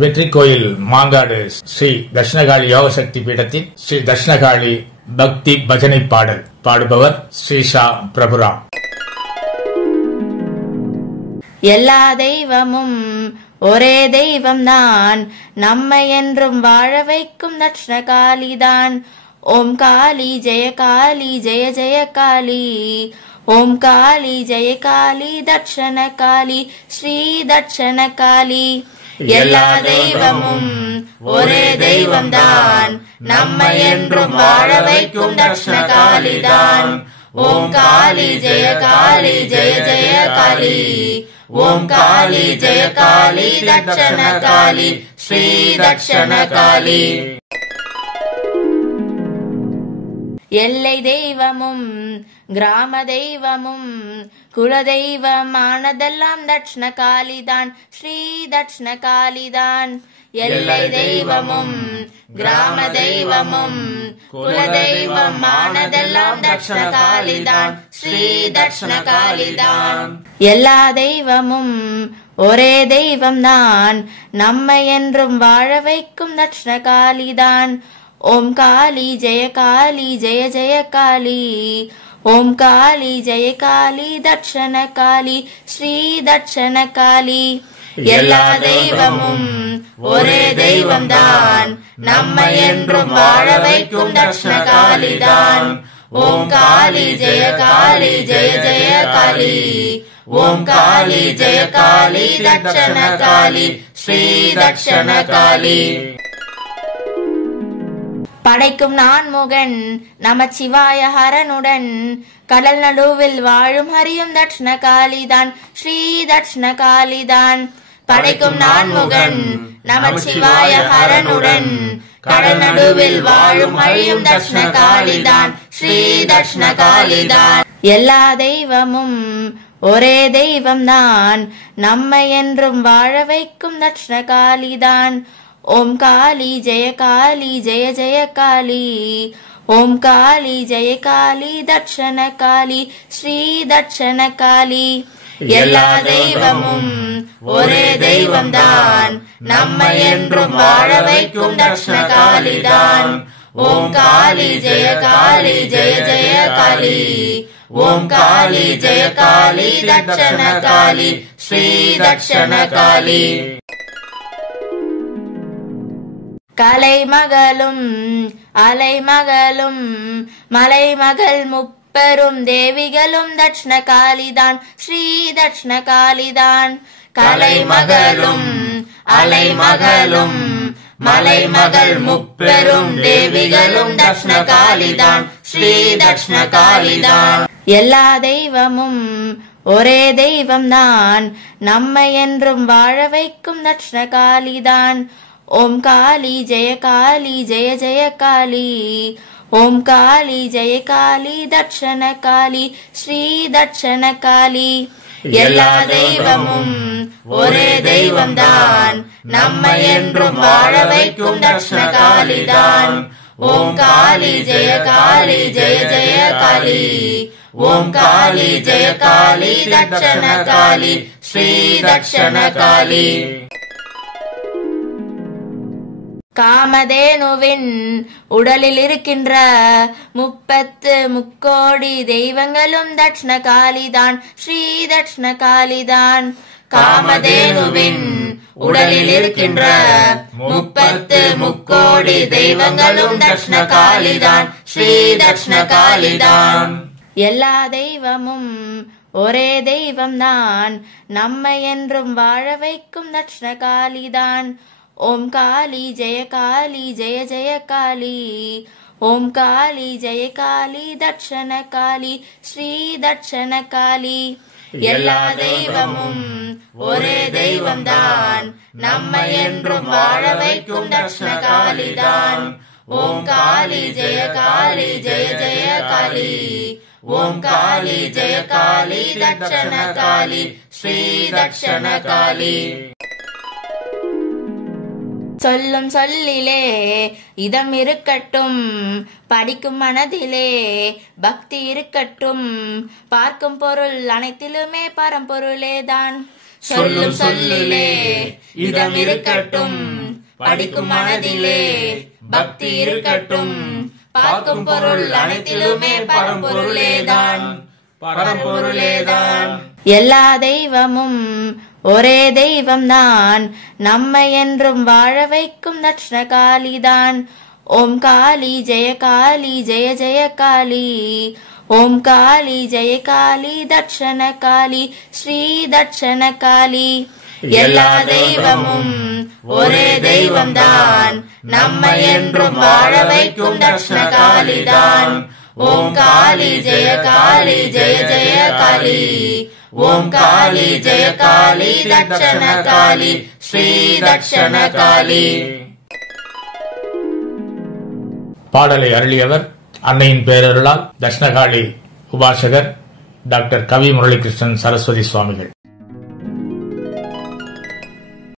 வெற்றி கோயில் மாங்காடு ஸ்ரீ தட்சிணகாளி யோகசக்தி பீடத்தின் ஸ்ரீ தட்சிணகாளி பக்தி பஜனை பாடல் பாடுபவர் ஸ்ரீஷா பிரபுராம். எல்லா தெய்வமும் ஒரே தெய்வம்தான், நம்மை என்றும் வாழ வைக்கும் தட்சிணகாளிதான். ஓம் காளி ஜெய காளி ஜெய ஜெய காளி, ஓம் காளி ஜெய காளி தட்சணகாளி ஸ்ரீ தட்சணகாளி. எல்லா தெய்வமும் ஒரே தெய்வம்தான், நம்மை என்றும் வாழ வைக்கும் தட்சிணகாளிதான். ஓம் காளி ஜெய காளி ஜெய ஜெய காளி, ஓம் காளி ஜெய காளி தட்சணகாளி ஸ்ரீ தட்சணகாளி. எல்லை தெய்வமும் கிராம தெய்வமும் குலதெய்வமானதெல்லாம் தட்சிணகாளிதான் ஸ்ரீ தட்சிணகாளிதான். எல்லை தெய்வமும் கிராம தெய்வமும் குலதெய்வமானதெல்லாம் தட்சிணகாளிதான் ஸ்ரீ தட்சிணகாளிதான். எல்லா தெய்வமும் ஒரே தெய்வம்தான், நம்மை என்றும் வாழ வைக்கும் தட்சிணகாளிதான். ஓம் காளி ஜெய காளி ஜெய ஜெய காளி, ஓம் காளி ஜெய காளி தட்சணகாளி ஸ்ரீ தட்சணகாளி. எல்லா தெய்வமும் ஒரே தெய்வம்தான், நம்மை என்றும் வாழ வைக்கும் தட்சிணகாளிதான். ஓம் காளி ஜெய காளி ஜெய ஜெய காளி, ஓம் காளி ஜெய காளி தட்சணகாளி ஸ்ரீ தட்சணகாளி. படைக்கும் நான்முகன் நமச்சிவாய ஹரனுடன், கடல் நடுவில் வாழும் ஹரியும் தட்சிணகாளிதான் ஸ்ரீ தட்சிணகாளிதான். படைக்கும் நான்முகன் நமச்சிவாய ஹரனுடன், கடல் நடுவில் வாழும் ஹரியும் தட்சிணகாளிதான் ஸ்ரீ தட்சிணகாளிதான். எல்லா தெய்வமும் ஒரே தெய்வம்தான், நம்மை என்றும் வாழ வைக்கும் தட்சிணகாளிதான். ஓம் காளி ஜெய காளி ஜெய ஜெய காளி, ஓம் காளி ஜெய காளி தட்சணகாளி ஸ்ரீ தட்சணகாளி. எல்லா தெய்வமும் ஒரே தெய்வம்தான், நம்மை என்றும் வாழ வைக்கும் தட்சிணகாளிதான். ஓம் காளி ஜெய காளி ஜெய ஜெய காளி, ஓம் காளி ஜெய காளி தட்சணகாளி ஸ்ரீ தட்சணகாளி. கலைமகளும் அலைமகளும் மலைமகள் முப்பெரும் தேவிகளும் தட்சிணகாளிதான் ஸ்ரீ தட்சிணகாளிதான். கலைமகளும் அலைமகளும் மலைமகள் முப்பெரும் தேவிகளும் தட்சிணகாளிதான் ஸ்ரீ தட்சிணகாளிதான். எல்லா தெய்வமும் ஒரே தெய்வம்தான், நம்மை என்றும் வாழ வைக்கும் தட்சிணகாளிதான். ஓம் காளி ஜெய காளி ஜெய ஜெய காளி, ஓம் காளி ஜெய காளி தட்சணகாளி ஸ்ரீ தட்சணகாளி. எல்லா தெய்வமும் ஒரே தெய்வம்தான், நம்மை என்றும் வாழ வைக்கும் தட்சிணகாளிதான். ஓம் காளி ஜெய காளி ஜெய ஜெய காளி, ஓம் காளி ஜெய காளி தட்சணகாளி ஸ்ரீ தட்சணகாளி. காமதேனுவின் உடலில் இருக்கின்ற 30 தெய்வங்களும் தட்சிணகாளிதான் ஸ்ரீ தட்சிணகாளிதான். காமதேனுவின் உடலில் இருக்கின்ற 30 தெய்வங்களும் தட்சிணகாளிதான் ஸ்ரீ தட்சிணகாளிதான். எல்லா தெய்வமும் ஒரே தெய்வம்தான், நம்மை என்றும் வாழ வைக்கும் தட்சிணகாளிதான். ஓம் காளி ஜெய காளி ஜெய ஜெய காளி, ஓம் காளி ஜெய காளி தட்சணகாளி ஸ்ரீ தட்சணகாளி. எல்லா தெய்வமும் ஒரே தெய்வம்தான், நம்மை என்றும் வாழ வைக்கும் தட்சிணகாளிதான். ஓம் காளி ஜெய காளி ஜெய ஜெய காளி, ஓம் காளி ஜெய காளி தட்சணகாளி ஸ்ரீ தட்சணகாளி. சொல்லும் சொல்லிலே இதம் இருக்கட்டும், படிக்கும் மனதிலே பக்தி இருக்கட்டும், பார்க்கும் பொருள் அனைத்திலுமே பரம்பொருளேதான். சொல்லும் சொல்லிலே இதம் இருக்கட்டும், படிக்கும் மனதிலே பக்தி இருக்கட்டும், பார்க்கும் பொருள் அனைத்திலுமே பரம்பொருளேதான், பரம்பொருளேதான். எல்லா தெய்வமும் ஒரே தெய்வம்தான், நம்மை என்றும் வாழ வைக்கும் தட்சிணகாளிதான். ஓம் காளி ஜெய காளி ஜெய ஜெய காளி, ஓம் காளி ஜெய காளி தட்சண காளி ஸ்ரீ தட்சண காளி. எல்லா தெய்வமும் ஒரே தெய்வம்தான், நம்மை என்றும் வாழ வைக்கும் தட்சிணகாளிதான். ஓம் காளி ஜெய காளி ஜெய ஜெய காளி, ஓம் காளி ஜெய காளி தட்சண காளி ஸ்ரீ தட்சண காளி. பாடலை அருளியவர் அன்னையின் பேரருளால் தட்சிணகாளி உபாசகர் டாக்டர் கவி முரளிகிருஷ்ணன் சரஸ்வதி சுவாமிகள்.